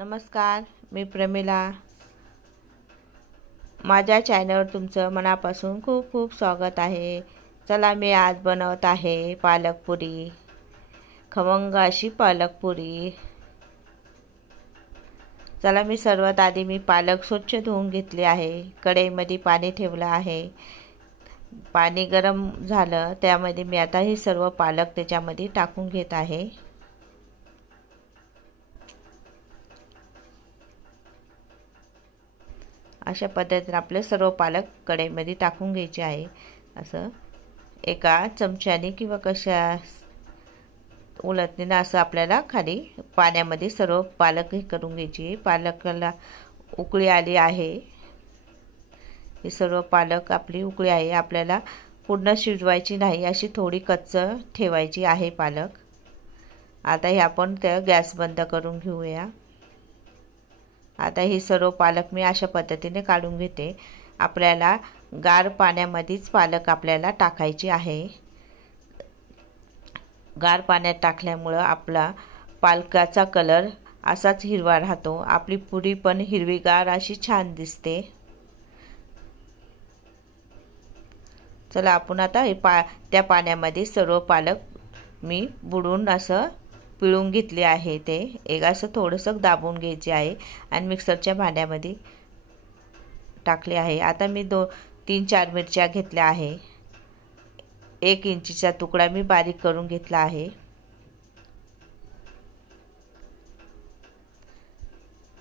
नमस्कार, मी प्रमिला. माझ्या चॅनलवर तुमचं मनापासून खूप खूप स्वागत आहे. चला, मी आज बनवत आहे पालकपुरी, खमंग अशी पालकपुरी. चला, सर्वात आधी मी पालक स्वच्छ धुवून घेतली आहे. कढईमध्ये पाणी ठेवलं आहे. पाणी गरम झालं, त्यामध्ये मी आता हे सर्व पालक त्याच्यामध्ये टाकून घेत आहे. अशा पद्धतीने आपले सर्व पालक कढईमध्ये टाकून घ्यायचे आहे. असं एका चमच्याने किंवा कशा उलटणीने असं आपल्याला खाली पाण्यामध्ये सर्व पालक हे करून घ्यायचे. पालकाला उकळी आली आहे. हे सर्व पालक आपली उकळी आहे. आपल्याला पूर्ण शिजवायची नाही, अशी थोडी कच्च ठेवायची आहे पालक. आता हे आपण त्या गॅस बंद करून घेऊया. आता ही सर्व पालक मी अशा पद्धतीने काढून घेते. आपल्याला गार पाण्यामध्येच पालक आपल्याला टाकायची आहे. गार पाण्यात टाकल्यामुळं आपला पालकाचा कलर असाच हिरवा राहतो. आपली पुरी पण हिरवीगार अशी छान दिसते. चला, आपण आता हे त्या पाण्यामध्ये सर्व पालक मी बुडून असं पिळून घेतले आहे. ते एक असं थोडंसं दाबून घ्यायचे आहे आणि मिक्सरच्या भांड्यामध्ये टाकले आहे. आता मी 3-4 मिरच्या घेतल्या आहे. 1 इंचीचा तुकडा मी बारीक करून घेतला आहे.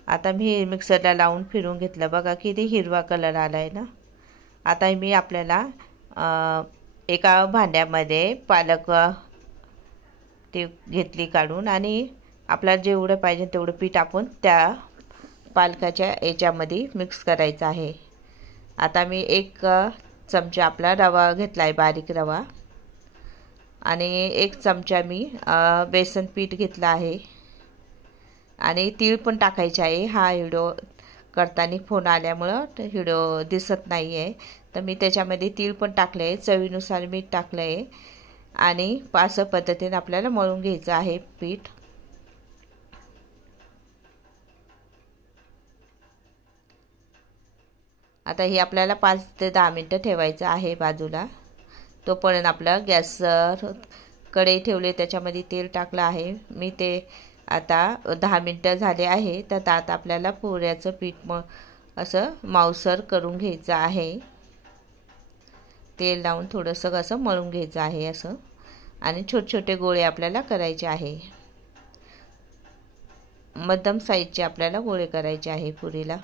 आता मी मिक्सरला लावून फिरून घेतलं. बघा किती हिरवा कलर आलाय ना. आता मी आपल्याला एका भांड्यामध्ये पालक ते घेतली काढून आणि आपल्याला जेवढं पाहिजे तेवढं पीठ आपण त्या पालकाच्या याच्यामध्ये मिक्स करायचं आहे. आता मी 1 चमचा आपला रवा घेतला आहे, बारीक रवा, आणि 1 चमचा मी बेसन पीठ घेतलं आहे आणि तीळ पण टाकायचे आहे. हा व्हिडिओ करताना फोन आल्यामुळं व्हिडिओ दिसत नाही आहे, तर मी त्याच्यामध्ये तीळ पण टाकले आहे. चवीनुसार मीठ टाकलं आहे आणि असं पद्धतीने आपल्याला मळून घ्यायचं आहे पीठ. आता हे आपल्याला 5 ते 10 मिनटं ठेवायचं आहे बाजूला. तोपर्यंत आपला गॅसवर कढई ठेवले, त्याच्यामध्ये तेल टाकलं आहे मी. ते आता 10 मिनटं झाले आहे. तर आता आपल्याला पोळ्याचं पीठ असं माऊसर करून घ्यायचं आहे. तेल लावून थोडंसं असं मळून घ्यायचं आहे असं, आणि छोटे छोटे गोळे आपल्याला करायचे आहे. मध्यम साईजचे आपल्याला गोळे करायचे आहे पुरीला.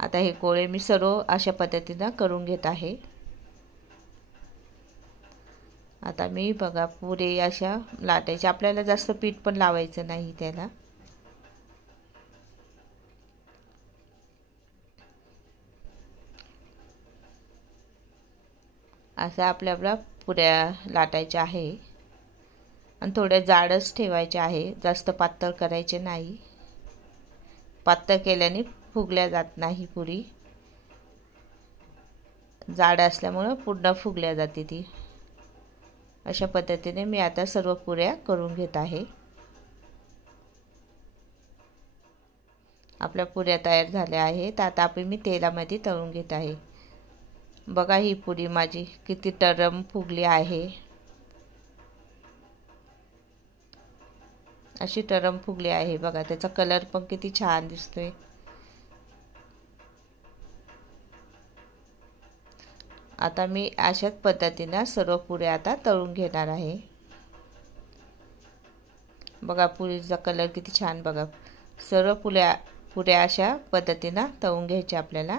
आता हे गोळे मी सर्व अशा पद्धतीनं करून घेत आहे. आता मी बघा पुरे अशा लाटायच्या. आपल्याला जास्त पीठ पण लावायचं नाही त्याला. असं आपल्याला पुऱ्या लाटायच्या आहे आणि थोड्या जाडच ठेवायच्या आहे. जास्त पातळ करायचे नाही. पातळ केल्याने फुगल्या जात नाही पुरी. जाड असल्यामुळं पूर्ण फुगल्या जाते ती. अशा पद्धतीने मी आता सर्व पुऱ्या करून घेत आहे. आपल्या पुऱ्या तयार झाल्या आहेत. आता आपण मी तेलामध्ये तळून घेत आहे. बघा ही पुरी माझी किती टरम फुगली आहे. अशी टरम फुगली आहे बघा. त्याचा कलर पण किती छान दिसतोय. आता मी अशाच पद्धतीने सर्व पुऱ्या आता तळून घेणार आहे. बघा पुरीचा कलर किती छान. बघा सर्व पुऱ्या अशा पद्धतीने तळून घ्यायच्या आपल्याला.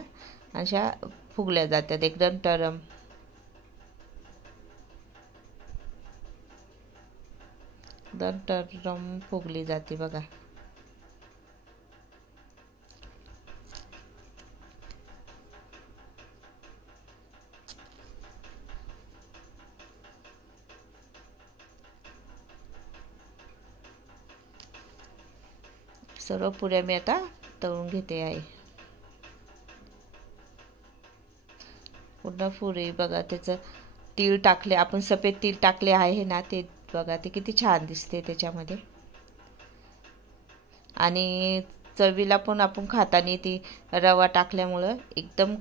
अशा फुगल्या जातात एकदम टरम. टरम फुगली जाते बघा. सर्व पुऱ्या मी आता तळून घेते आहे. पूर्ण पुरी बघा. त्याचं तीळ टाकले आपण, सफेद तीळ टाकले आहे ना, ते बघा, ती किती छान दिसते त्याच्यामध्ये. आणि चवीला पण आपण खाताना ती रवा टाकल्यामुळं एकदम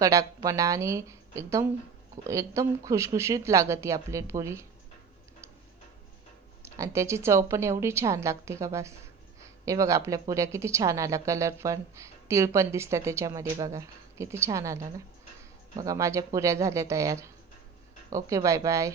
कडकपणा आणि एकदम एकदम खुशखुशीत लागते आपली पुरी. आणि त्याची चव पण एवढी छान लागते का बस. हे बघा आपल्या पुऱ्या किती छान आला, कलर पण, तीळ पण दिसतं त्याच्यामध्ये बघा, किती छान आला ना. बघा माझ्या पुऱ्या झाल्या तयार. Okay, bye bye.